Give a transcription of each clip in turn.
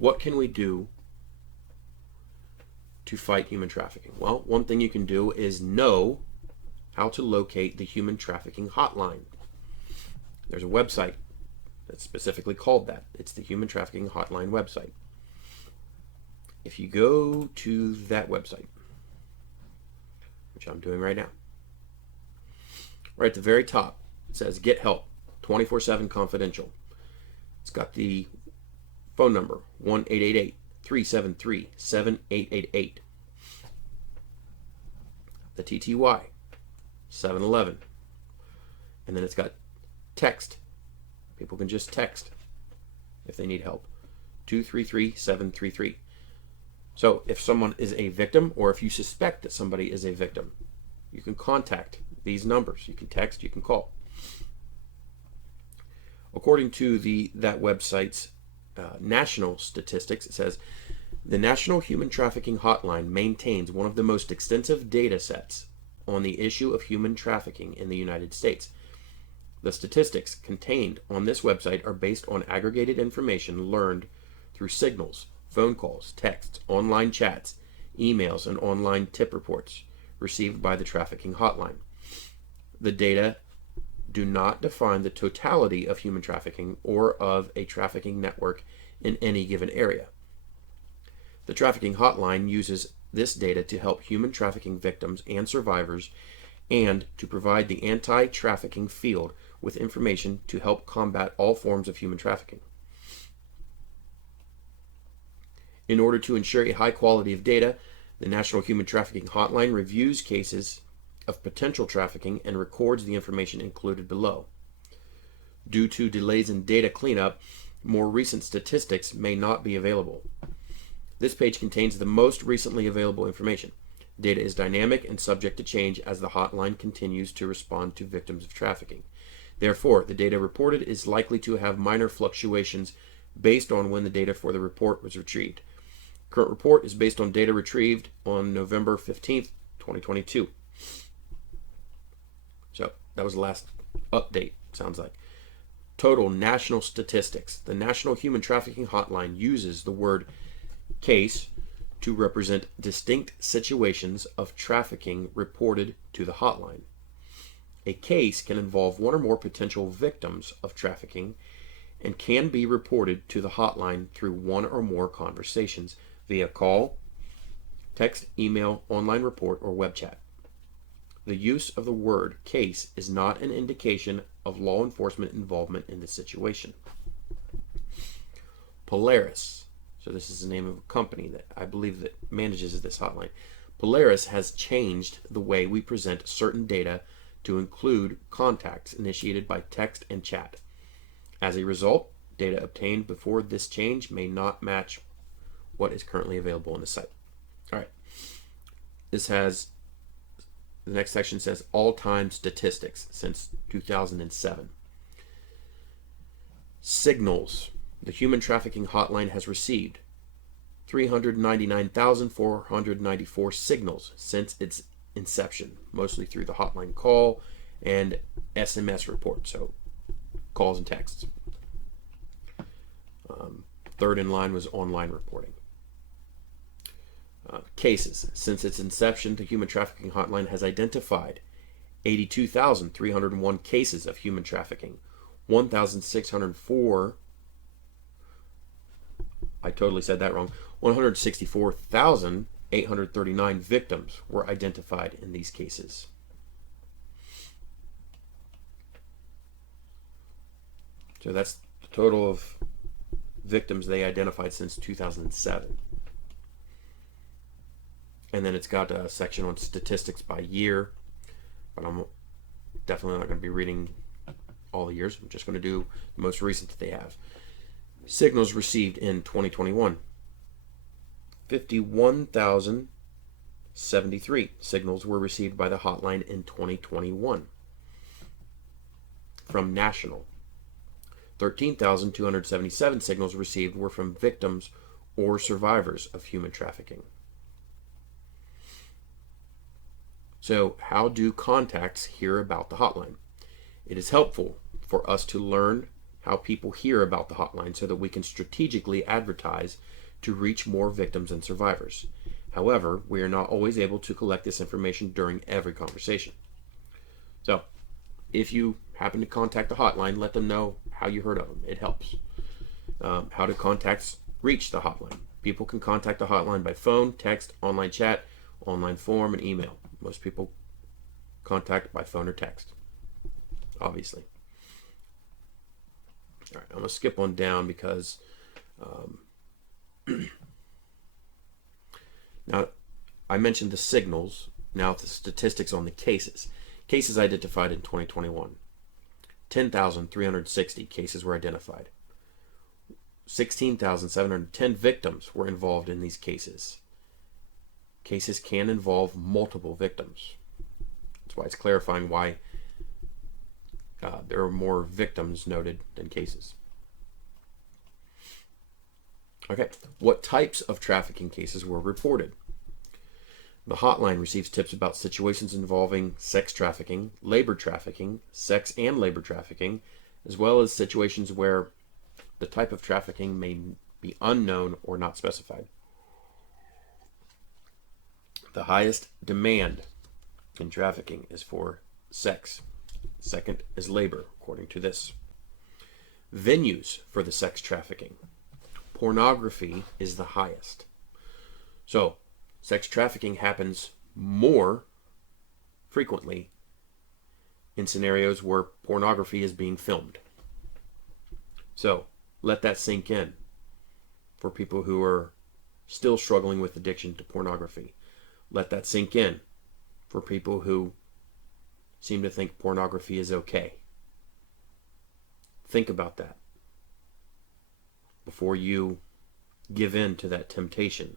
what can we do to fight human trafficking? Well, one thing you can do is know how to locate the human trafficking hotline. There's a website that's specifically called that. It's the Human Trafficking Hotline website. If you go to that website, which I'm doing right now, right at the very top, it says Get Help, 24/7 confidential. It's got the phone number, 1-888-373-7888. The TTY, 711. And then it's got text. People can just text if they need help. 233-733. So if someone is a victim, or if you suspect that somebody is a victim, you can contact these numbers. You can text, you can call. According to that website's national statistics, it says the National Human Trafficking Hotline maintains one of the most extensive data sets on the issue of human trafficking in the United States. The statistics contained on this website are based on aggregated information learned through signals, phone calls, texts, online chats, emails, and online tip reports received by the trafficking hotline. The data do not define the totality of human trafficking or of a trafficking network in any given area. The trafficking hotline uses this data to help human trafficking victims and survivors, and to provide the anti-trafficking field with information to help combat all forms of human trafficking. In order to ensure a high quality of data, the National Human Trafficking Hotline reviews cases of potential trafficking and records the information included below. Due to delays in data cleanup, more recent statistics may not be available. This page contains the most recently available information. Data is dynamic and subject to change as the hotline continues to respond to victims of trafficking. Therefore, the data reported is likely to have minor fluctuations based on when the data for the report was retrieved. Current report is based on data retrieved on November 15th, 2022. So that was the last update, sounds like. Total national statistics. The National Human Trafficking Hotline uses the word case to represent distinct situations of trafficking reported to the hotline. A case can involve one or more potential victims of trafficking and can be reported to the hotline through one or more conversations via call, text, email, online report, or web chat. The use of the word case is not an indication of law enforcement involvement in the situation. Polaris, so this is the name of a company that I believe that manages this hotline. Polaris has changed the way we present certain data to include contacts initiated by text and chat. As a result, data obtained before this change may not match what is currently available on the site. All right. The next section says all-time statistics since 2007. Signals. The Human Trafficking Hotline has received 399,494 signals since its inception, mostly through the hotline call and SMS report, so calls and texts. Third in line was online reporting. Cases. Since its inception, the Human Trafficking Hotline has identified 82,301 cases of human trafficking, 1,604, I totally said that wrong, 164,839 victims were identified in these cases. So that's the total of victims they identified since 2007. And then it's got a section on statistics by year, but I'm definitely not going to be reading all the years. I'm just going to do the most recent that they have. Signals received in 2021. 51,073 signals were received by the hotline in 2021 from national. 13,277 signals received were from victims or survivors of human trafficking. So, how do contacts hear about the hotline? It is helpful for us to learn how people hear about the hotline so that we can strategically advertise to reach more victims and survivors. However, we are not always able to collect this information during every conversation. So, if you happen to contact the hotline, let them know how you heard of them. It helps. How do contacts reach the hotline? People can contact the hotline by phone, text, online chat, online form, and email. Most people contact by phone or text, obviously. All right, I'm going to skip on down because now I mentioned the signals. Now the statistics on the cases. Cases identified in 2021. 10,360 cases were identified. 16,710 victims were involved in these cases. Cases can involve multiple victims. That's why it's clarifying why there are more victims noted than cases. Okay, what types of trafficking cases were reported? The hotline receives tips about situations involving sex trafficking, labor trafficking, sex and labor trafficking, as well as situations where the type of trafficking may be unknown or not specified. The highest demand in trafficking is for sex. Second is labor, according to this. Venues for the sex trafficking. Pornography is the highest. So, sex trafficking happens more frequently in scenarios where pornography is being filmed. So, let that sink in for people who are still struggling with addiction to pornography. Let that sink in for people who seem to think pornography is okay. Think about that before you give in to that temptation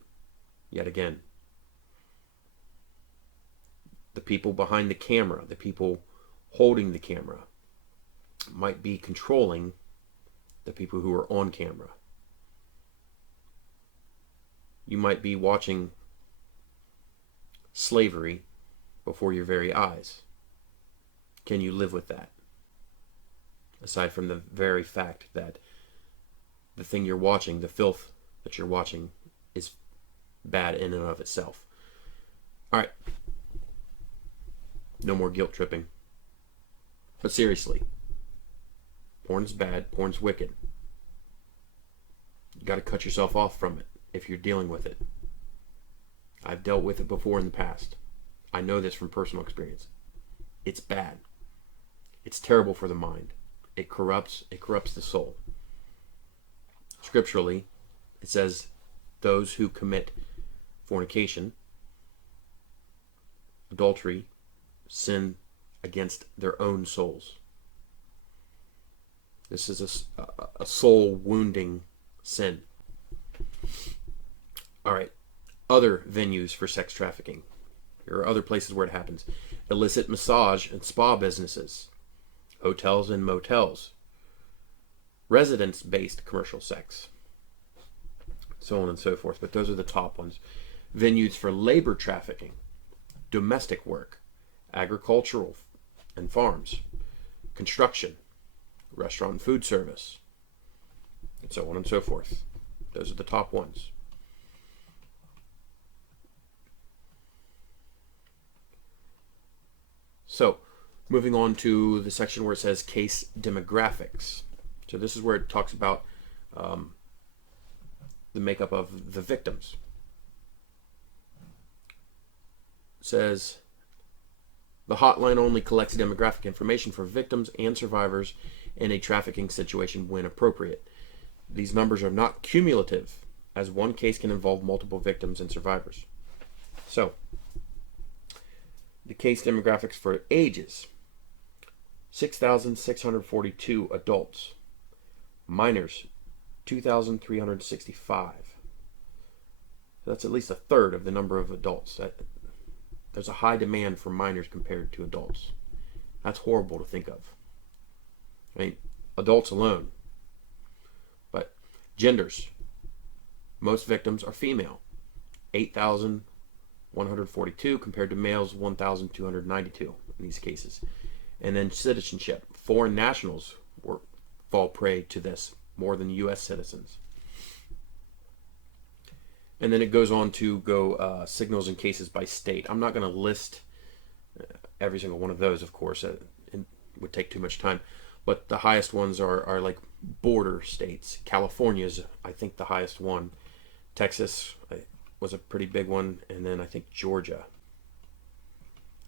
yet again. The people behind the camera, the people holding the camera, might be controlling the people who are on camera. You might be watching slavery before your very eyes. Can you live with that? Aside from the very fact that the thing you're watching, the filth that you're watching, is bad in and of itself. All right. No more guilt tripping. But seriously, porn's bad, porn's wicked. You got to cut yourself off from it if you're dealing with it. I've dealt with it before in the past. I know this from personal experience. It's bad. It's terrible for the mind. It corrupts the soul. Scripturally, it says those who commit fornication, adultery, sin against their own souls. This is a soul wounding sin. All right, other venues for sex trafficking. There are other places where it happens. Illicit massage and spa businesses, hotels and motels, residence-based commercial sex, so on and so forth. But those are the top ones. Venues for labor trafficking, domestic work, agricultural and farms, construction, restaurant and food service, and so on and so forth. Those are the top ones. So, moving on to the section where it says case demographics. So this is where it talks about the makeup of the victims. It says, the hotline only collects demographic information for victims and survivors in a trafficking situation when appropriate. These numbers are not cumulative, as one case can involve multiple victims and survivors. So, the case demographics for ages: 6,642 adults, minors 2,365. That's at least a third of the number of adults. There's a high demand for minors compared to adults. That's horrible to think of. I mean, adults alone. But genders: most victims are female, 8,142 compared to males, 1,292 in these cases. And then citizenship: foreign nationals were fall prey to this more than U.S. citizens. And then it goes on to go signals and cases by state. I'm not going to list every single one of those, of course. It would take too much time. But the highest ones are like border states. California's, I think, the highest one. Texas was a pretty big one. And then I think Georgia.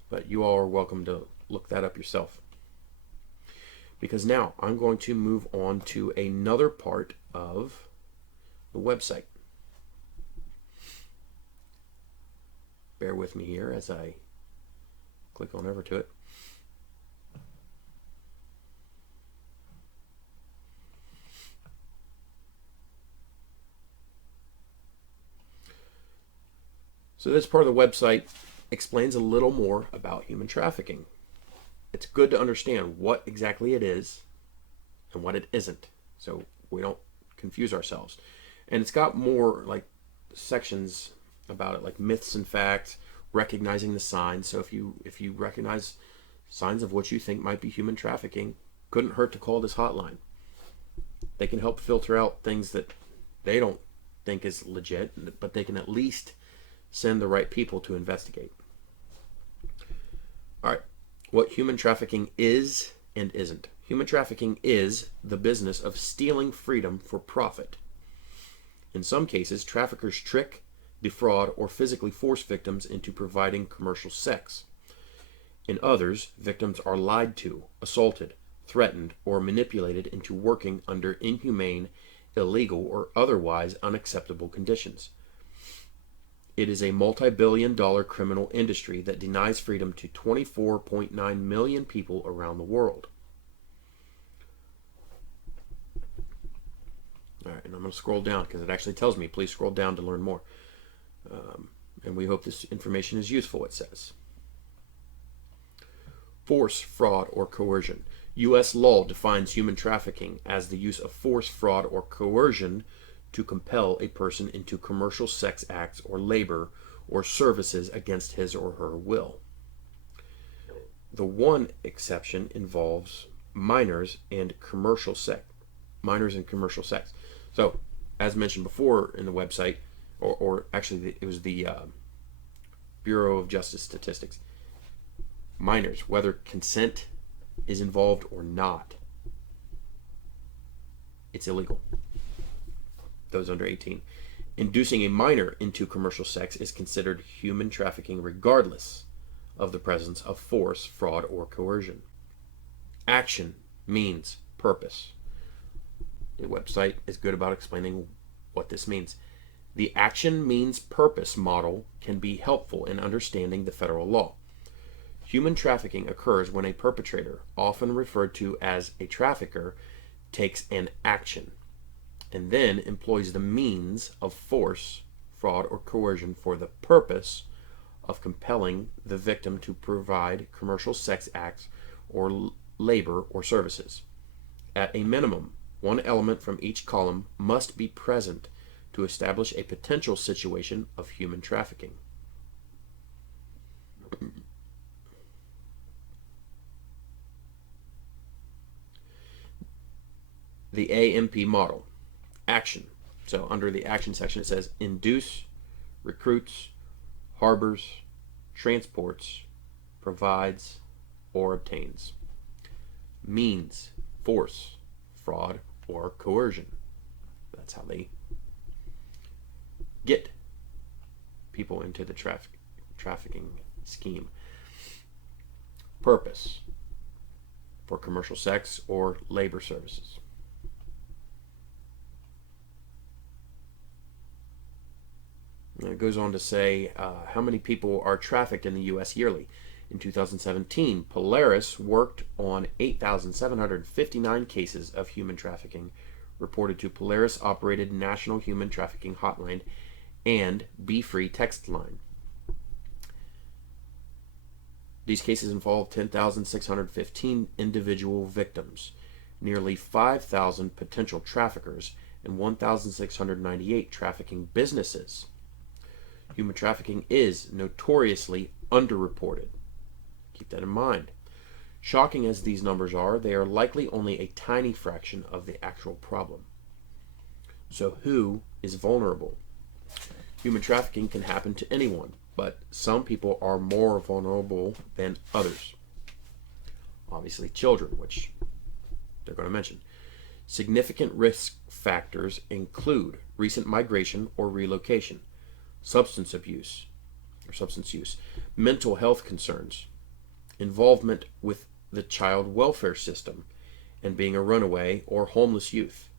But you all are welcome to look that up yourself. Because now I'm going to move on to another part of the website. Bear with me here as I click on over to it. So this part of the website explains a little more about human trafficking. It's good to understand what exactly it is and what it isn't, so we don't confuse ourselves. And it's got more like sections about it, like myths and facts, recognizing the signs. So if you recognize signs of what you think might be human trafficking, couldn't hurt to call this hotline. They can help filter out things that they don't think is legit, but they can at least send the right people to investigate. All right, what human trafficking is and isn't. Human trafficking is the business of stealing freedom for profit. In some cases, traffickers trick, defraud, or physically force victims into providing commercial sex. In others, victims are lied to, assaulted, threatened, or manipulated into working under inhumane, illegal, or otherwise unacceptable conditions. It is a multi-billion-dollar criminal industry that denies freedom to 24.9 million people around the world. All right, and I'm going to scroll down because it actually tells me, please scroll down to learn more. And we hope this information is useful, it says. Force, fraud, or coercion. U.S. law defines human trafficking as the use of force, fraud, or coercion to compel a person into commercial sex acts or labor or services against his or her will. The one exception involves minors and commercial sex. So, as mentioned before in the website, or actually it was the Bureau of Justice Statistics, minors, whether consent is involved or not, it's illegal. Those under 18. Inducing a minor into commercial sex is considered human trafficking regardless of the presence of force, fraud, or coercion. Action means purpose. The website is good about explaining what this means. The action means purpose model can be helpful in understanding the federal law. Human trafficking occurs when a perpetrator, often referred to as a trafficker, takes an action and then employs the means of force, fraud, or coercion for the purpose of compelling the victim to provide commercial sex acts or labor or services. At a minimum, one element from each column must be present to establish a potential situation of human trafficking. The AMP model. Action. So under the action section it says induce, recruits, harbors, transports, provides, or obtains. Means, force, fraud, or coercion. That's how they get people into the trafficking scheme. Purpose, for commercial sex or labor services. And it goes on to say how many people are trafficked in the U.S. yearly. In 2017, Polaris worked on 8,759 cases of human trafficking reported to Polaris-operated National Human Trafficking Hotline and Be Free text line. These cases involved 10,615 individual victims, nearly 5,000 potential traffickers, and 1,698 trafficking businesses. Human trafficking is notoriously underreported. Keep that in mind. Shocking as these numbers are, they are likely only a tiny fraction of the actual problem. So who is vulnerable? Human trafficking can happen to anyone, but some people are more vulnerable than others. Obviously, children, which they're going to mention. Significant risk factors include recent migration or relocation, substance use, mental health concerns, involvement with the child welfare system, and being a runaway or homeless youth.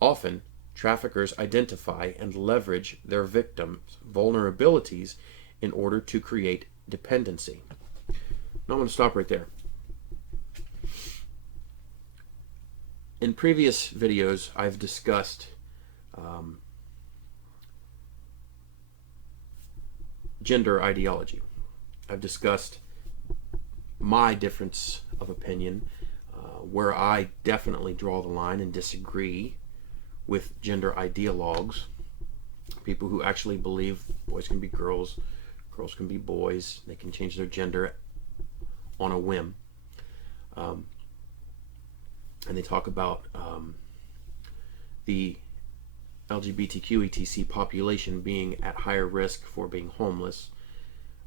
Often, traffickers identify and leverage their victims' vulnerabilities in order to create dependency. Now I'm going to stop right there. In previous videos, I've discussed gender ideology. I've discussed my difference of opinion, where I definitely draw the line and disagree with gender ideologues, people who actually believe boys can be girls, girls can be boys, they can change their gender on a whim. And they talk about the LGBTQ etc. population being at higher risk for being homeless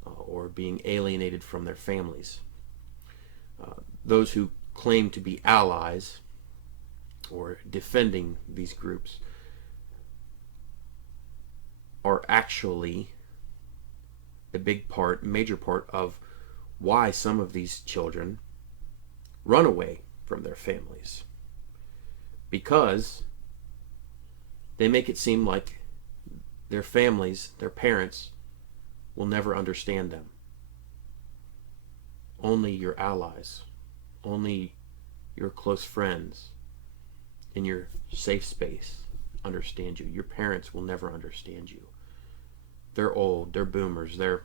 or being alienated from their families. Those who claim to be allies or defending these groups are actually a major part of why some of these children run away from their families, because they make it seem like their families, their parents, will never understand them. Only your allies, only your close friends in your safe space understand you. Your parents will never understand you. They're old, they're boomers, they're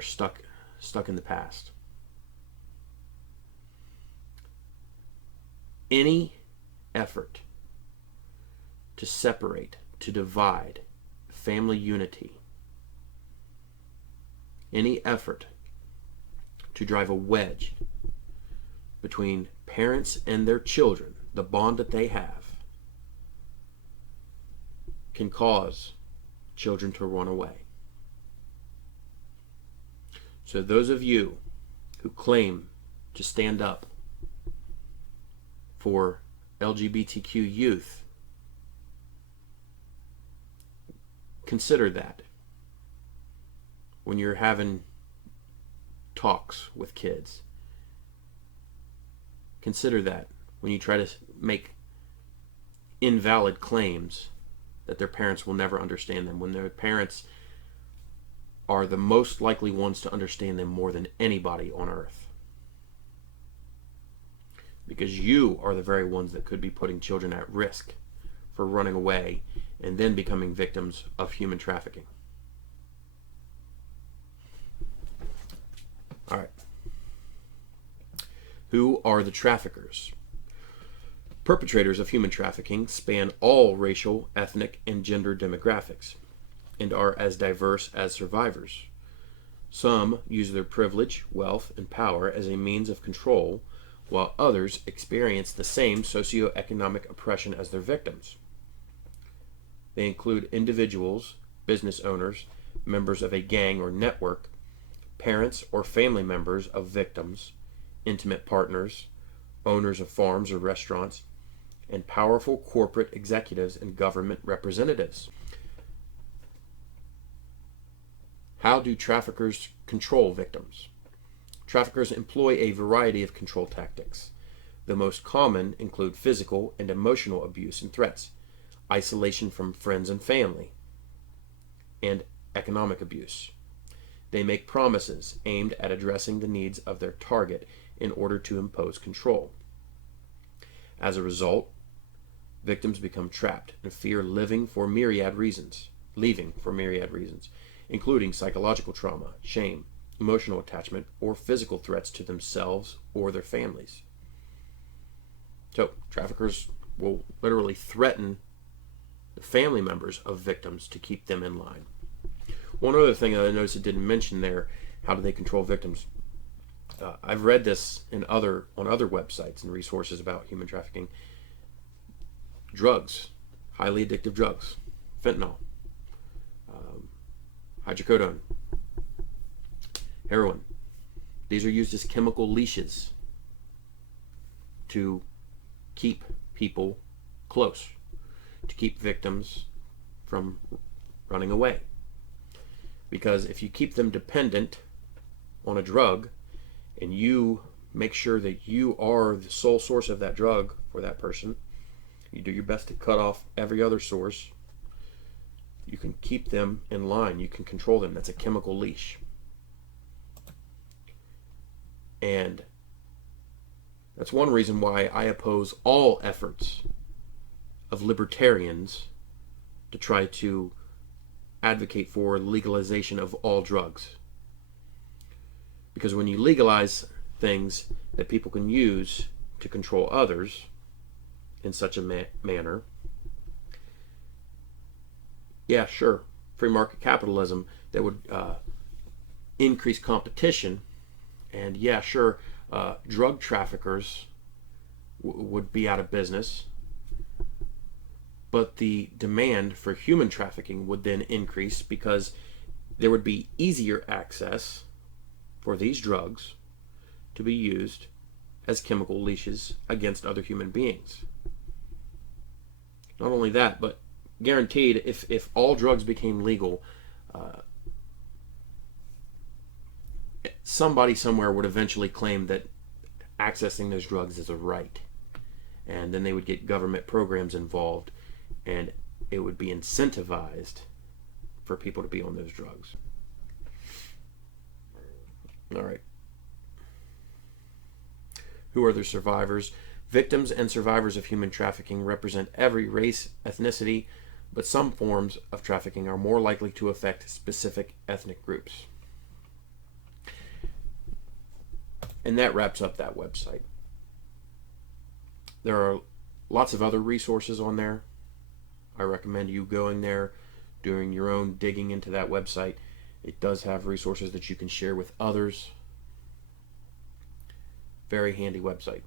stuck in the past. Any effort to separate, to divide family unity, any effort to drive a wedge between parents and their children, the bond that they have, can cause children to run away. So those of you who claim to stand up for LGBTQ youth, consider that when you're having talks with kids. Consider that when you try to make invalid claims that their parents will never understand them, when their parents are the most likely ones to understand them more than anybody on earth. Because you are the very ones that could be putting children at risk for running away and then becoming victims of human trafficking. All right. Who are the traffickers? Perpetrators of human trafficking span all racial, ethnic, and gender demographics and are as diverse as survivors. Some use their privilege, wealth, and power as a means of control, while others experience the same socioeconomic oppression as their victims. They include individuals, business owners, members of a gang or network, parents or family members of victims, intimate partners, owners of farms or restaurants, and powerful corporate executives and government representatives. How do traffickers control victims? Traffickers employ a variety of control tactics. The most common include physical and emotional abuse and threats, isolation from friends and family, and economic abuse. They make promises aimed at addressing the needs of their target in order to impose control. As a result, victims become trapped and fear leaving for myriad reasons, including psychological trauma, shame, emotional attachment, or physical threats to themselves or their families. So, traffickers will literally threaten the family members of victims to keep them in line. One other thing that I noticed it didn't mention there, How do they control victims? I've read this on other websites and resources about human trafficking. Drugs, highly addictive drugs, fentanyl, hydrocodone, heroin. These are used as chemical leashes to keep people close, to keep victims from running away. Because if you keep them dependent on a drug and you make sure that you are the sole source of that drug for that person, you do your best to cut off every other source, you can keep them in line, you can control them. That's a chemical leash. And that's one reason why I oppose all efforts of libertarians to try to advocate for legalization of all drugs. Because when you legalize things that people can use to control others in such a manner, yeah, sure, free market capitalism that would increase competition, and yeah, sure, drug traffickers would be out of business, but the demand for human trafficking would then increase because there would be easier access for these drugs to be used as chemical leashes against other human beings. Not only that, but guaranteed, if all drugs became legal, somebody somewhere would eventually claim that accessing those drugs is a right. And then they would get government programs involved, and it would be incentivized for people to be on those drugs. All right. Who are the survivors? Victims and survivors of human trafficking represent every race, ethnicity, but some forms of trafficking are more likely to affect specific ethnic groups. And that wraps up that website. There are lots of other resources on there. I recommend you going there, doing your own digging into that website. It does have resources that you can share with others. Very handy website.